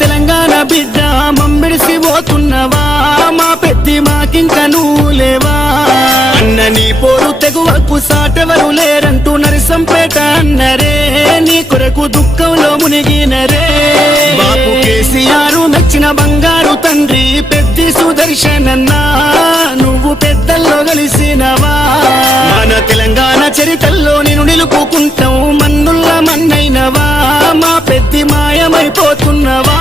తెలంగాణ బిడ్డ మమ్మిడిసి పోతున్నవా మా పెద్ది మాకింక నువ్వు లేవా అన్న నీ పోరు తెగువకు సాటెవరు లేరంటూ నరసంపేట అన్నరే నీ కొరకు దుఃఖంలో మునిగినరే బాపు కేసీఆర్ మెచ్చిన బంగారు తండ్రి పెద్ది సుదర్శనన్నా నువ్వు పెద్దల్లో కలిసినవా మన తెలంగాణ చరిత్రలో నేను నిలుపుకుంటాం మన్నుల్ల మన్నైనవా మా పెద్ది మాయమైపోతున్నవా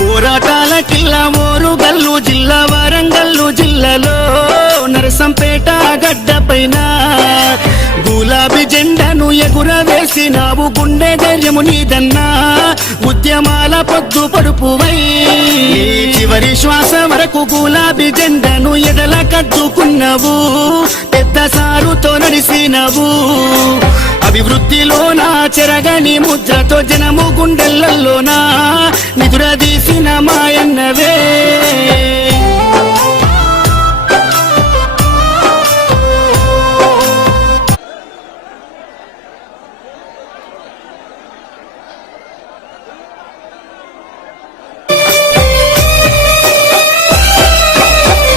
పోరాటాల కిల్లా ఓరుగల్లు జిల్లా వరంగల్లు జిల్లాలో నరసంపేట గడ్డ పైన గులాబీ జెండాను ఎగురవేసినావు గుండె ధైర్యము నీదన్నా ఉద్యమాల పొద్దు పడుపువై చివరి శ్వాస వరకు గులాబీ జెండాను ఎదల కద్దుకున్నావు పెద్ద సారుతో నడిసినవు అభివృద్ధిలోనా చెరగని ముద్రతో జనము గుండెలలోనా నిదురదీసిన మాయన్నవే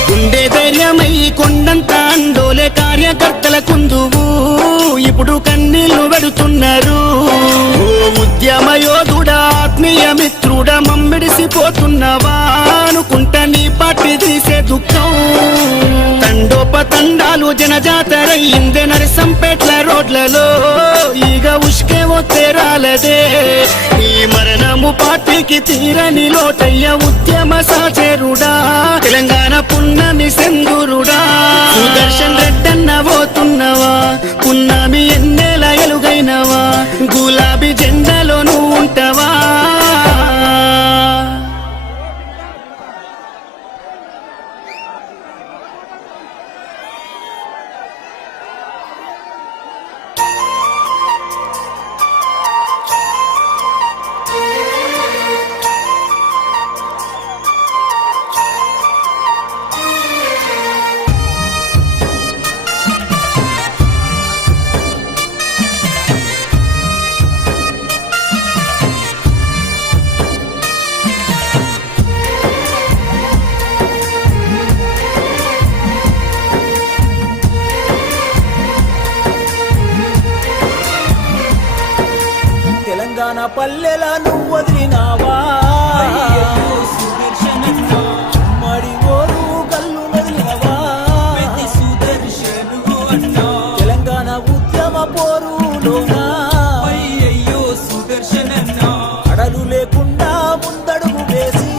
గుండె ధైర్యమై కొండంత అండోలే కార్యకర్తల కుందువు ఇప్పుడు కన్నీళ్లు పెడుతున్నారు ఓ ఉద్యమ యోధుడా ఆత్మీయ మిత్రుడా మమ్మిడిసిపోతున్నవా అనుకుంటా నీ పార్టీ తీసే దుఃఖం తండోపతండాలు జనజాతరయ్యిందే నరసంపేట్ల రోడ్లలో ఈగ ఉష్కే వస్తే రాలదే ఈ మరణము పార్టీకి తీరని లోటయ్య ఉద్యమ సాచేరుడా తెలంగాణ పున్నమి సెందురుడా సుదర్శన్ రెడ్డన్న పోతున్నవా పున్నమి ఎన్నేల ఎలుగైనవా గులాబీ జెండాలో నువ్వు ఉంటావా తెలంగాణ పల్లెల నువ్వు వదిలినావా మరి ఓరు కల్లు వదిలినవా తెలంగాణ ఉద్యమ పోరులోనా అడలు లేకుండా ముందడుగు వేసి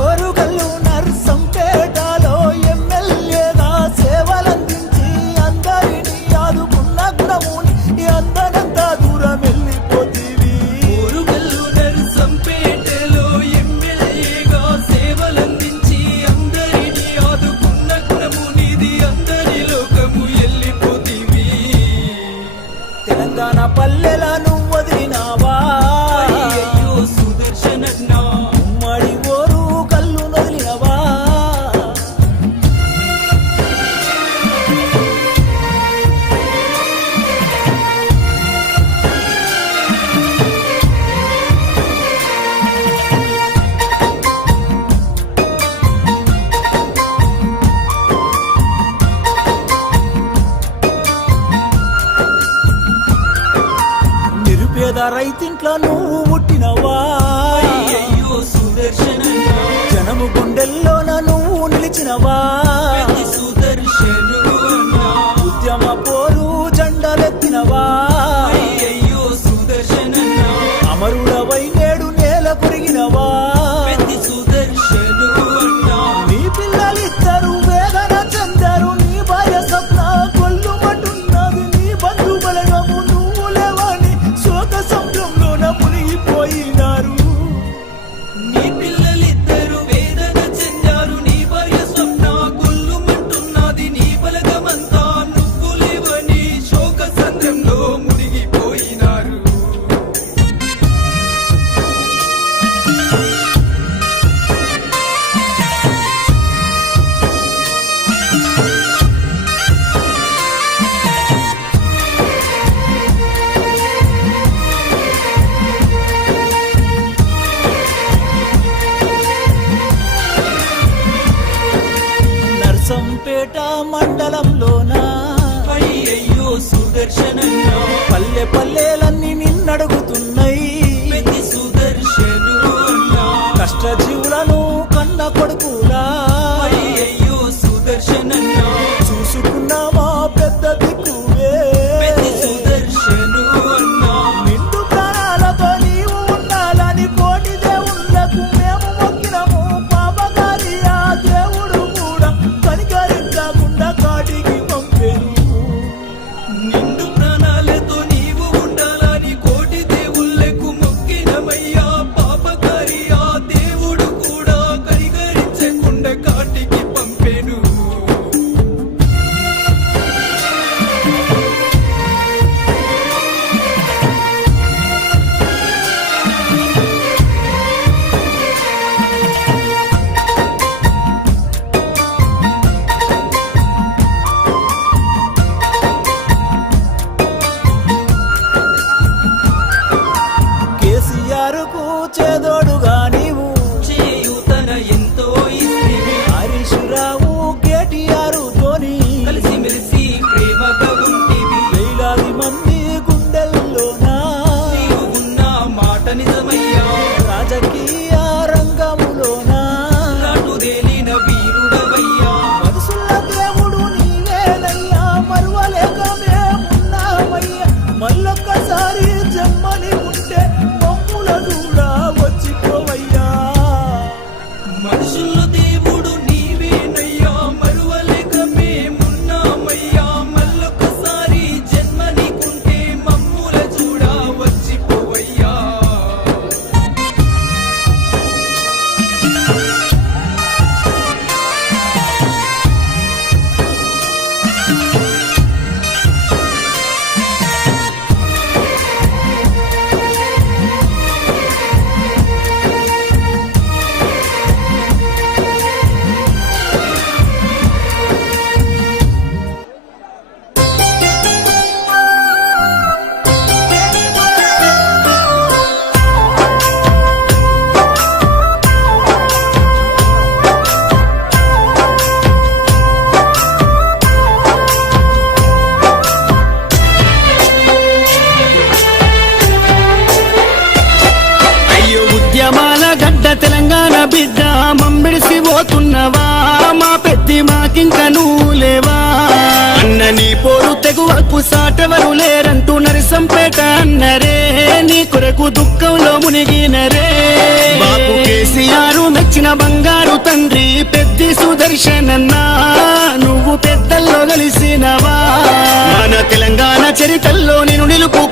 ఓరుగల్లు నర్సంపేటలో ఎమ్మెల్యేగా సేవలందించి అందరినీ ఆదుకున్న గుణముని అందనంత దూరం వెళ్ళిపోయి పల్లెలను వదిలినావా అయ్యయ్యో సుదర్శనన్నా ఉమ్మడి ఓరు కల్లు నదిలినవా నిరుపేద రైతింట్లో నువ్వు పుట్టినవా అయ్యయ్యో సుదర్శనన్నా జనము గుండెల్లోన నువ్వు నిలిచినవా సుదర్శనున్నా ఉద్యమ పోరు జెండలెత్తినవా అయ్యయ్యో సుదర్శనన్నా అమరుడవై నేడు నేల కొరిగినవా పెద్ది సుదర్శనున్నా నీ పిల్లలిద్దరు వేదన చెందారు నీ భార్య స్వప్న కొల్లుమంటున్నది నీ బంధు బలగము నువ్వు లేవని శోక సముద్రంలోన మునిగిపోయినారు నీ పిల్లలిద్దరు వేదన చెందారు నీ భార్య స్వప్న గుల్లుమంటున్నది నీ బలగమంతా నువ్వు లేవని శోక సంద్రంలో మునిగిపోయినారు నర్సంపేట మండలంలోన అయ్యయ్యో సుదర్శనన్నా పల్లె పల్లెలన్నీ నిన్నడుగుతున్నాయి పెద్ది సుదర్శనున్నా కష్టజీవులను కన్న కొడుకులా అయ్యయ్యో సుదర్శనన్నా చూసుకున్నామా పెద్ద దిక్కువే పెద్ది సుదర్శనున్నా నిండు ప్రాణాలతో నీవు ఉండాలని కోటి దేవుళ్ళకు మేము మొక్కినము పాపగారి ఆ దేవుడు కూడా కనికరించకుండా కాటికి పంపేను నిండు ప్రాణాలతో నీవు ఉండాలని కోటి దేవుళ్ళకు మొక్కినమయ్యా పాపకారి ఆ దేవుడు కూడా కనికరించకుండా కాటికి పంపెను కేసీఆర్ కు చేదోడుగా నీవు చేయూతన ఎంతో ఇస్తివి హరీష్ రావు కేటీఆర్ తోని కలిసిమెలిసి ప్రేమగా ఉంటివి వేలాది మంది గుండెల్లోనా నీవు ఉన్న మాట నిజమయ్యా రాజకీయ రంగములోనా రాటుదేలిన వీరుడవయ్యా మనసుల దేవుడు నీవేనయ్యా మరువలేక మేమున్నామయ్యా మళ్ళొక్కసారి జమ్మని ఉంటే మమ్ముల కూడా వచ్చిపోవయ్యా మనుషుల దేవుడు నీవేనయ్యా మరువలేక మేమున్నామయ్యా మళ్ళొకసారి జన్మ నీకుంటే మమ్ముల చూడా వచ్చిపోవయ్యా అయ్యో ఉద్యమాల గడ్డ తెలంగాణ బిడ్డ మంబిడిసి పోతున్నవా మా పెద్ది మాకింక నువ్వు లేవా అన్న నీ పోరు తెగువకు సాటెవరు లేరంటూ నరసంపేట అన్నరే నీ కొరకు దుఃఖంలో మునిగినరే బాపు కేసీఆర్ మెచ్చిన బంగారు తండ్రి పెద్ది సుదర్శనన్నా నువ్వు పెద్దల్లో కలిసినవా మన తెలంగాణ చరితల్లో నేను నిలుపు